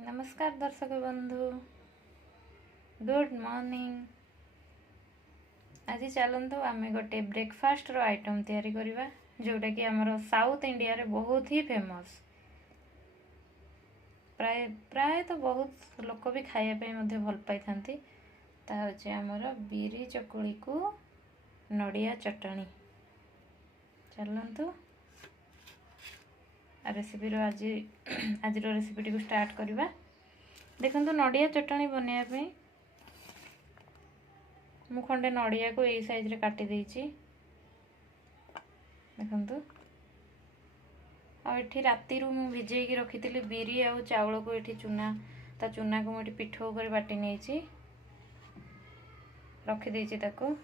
नमस्कार दर्शक बंधु, गुड मॉर्निंग। आज चलतु आम गोटे ब्रेकफास्ट रो आइटम तैयारी करवा जोटा कि आमर साउथ इंडिया रे बहुत ही फेमस। प्राय प्राय तो बहुत लोक भी खायापी भल पाई ता हूँ आमर बिरी चकुली को नड़िया चटनी। चलतु रेसिपी आज आज रेसिपी को स्टार्ट करवा। देखो नड़िया चटनी बनवाई मु खंडे नड़िया को यही साइज रे काटी देछि। देखो आठी राति मु भिजेकी रखी बिरी आ चाउल को ये चूना चूना को मुझे पिठो कर बाटी नहीं रखी ताको।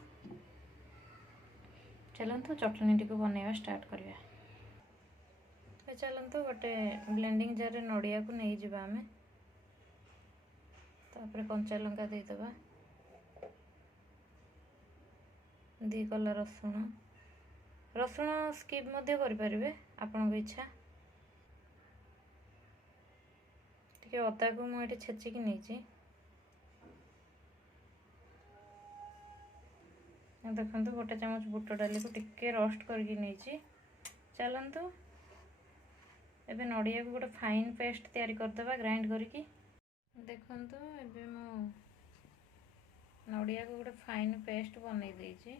चलतु चटनी टी को बनवा स्टार्ट करवा। चलतु गोटे ब्लेंडिंग जार रे नड़िया को नहीं जावा आमे तापर कंचा लंका देदेबा, 2 कला रसुण रसुण स्किप मध्य करें आपण इच्छा। टी अदा को मुझे छेचिकी नहीं देखो गोटे चामच बुट डाली को टिके रोस्ट करके नहीं। चलतु एबे नड़िया को गोटे फाइन पेस्ट तैयारी करदेबा ग्राइंड करके। देखो एबे मो नड़िया को गोटे फाइन पेस्ट बनई देछि।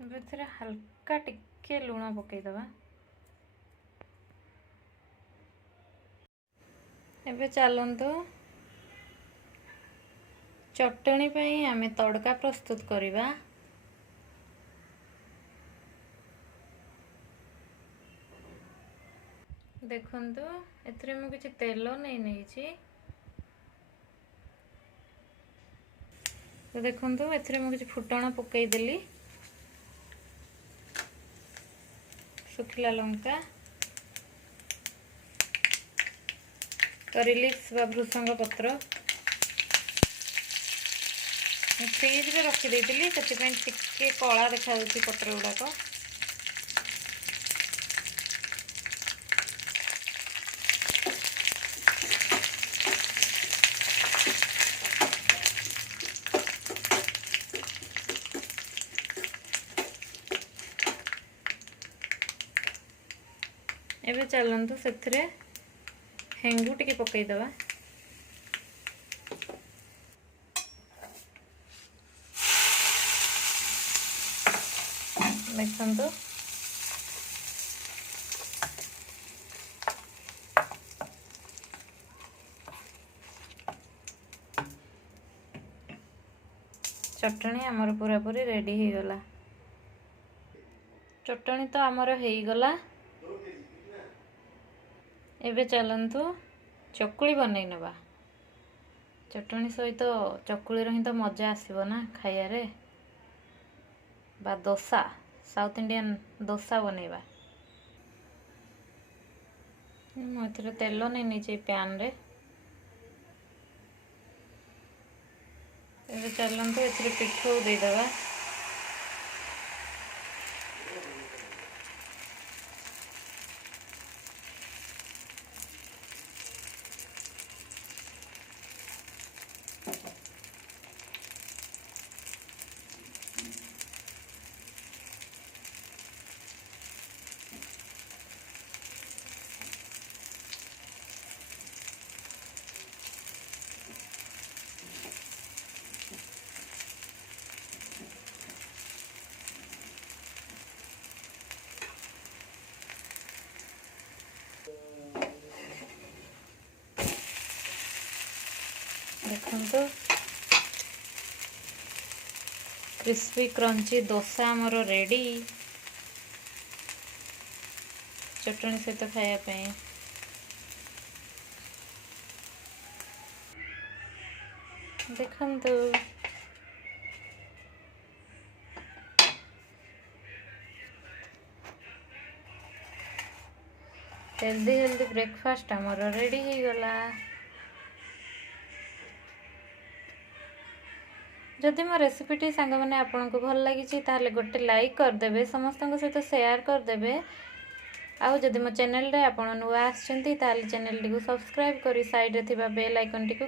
एबे हल्का टिके लूण पकईदबा। एबे चलतु चटनी पई आमे तड़का प्रस्तुत करिबा। देखंतु एथरे मु किछि तेल नहीं तो देखंतु एथरे मु किछि फुटण पकई देली, सुखिला लंका, करी लीव्स बा भृसंग पत्र फ्रिज रे रखी देइतिली सेति टिके कला देखा जाउछि पत्र गुडाक। एबे चलतु से हेंगू टिके पकईदबा। देखंतु चटनी आमर पूरा पूरी रेडी हो गला। चटनी तो आमर हो गला। एबे चलतु चकुली बनई नबा। चटनी सहित चकुली रही तो मजा आसीबो ना खाया रे। बा डोसा साउथ इंडियन डोसा बनैबा। मुझे तेल नहीं पैन रे। एबे चलतु एथरे पिठो देदेबा। देखंतु क्रिस्पी क्रंची डोसा आमर रेडी चटनी सहित खाया पे। देखंतु हेल्दी हेल्दी ब्रेकफास्ट आमर रेडी हो गला। जदि मो रेसिपीटी सांग मैंने आपको भल लगी ताले गोटे लाइक करदे, समस्त सहित शेयर करदे आउ जदि मो चैनल रे आपण नुआ आछंती ताले चैनल टी को सब्सक्राइब करी साइड रे थिबा बेल आइकन टी को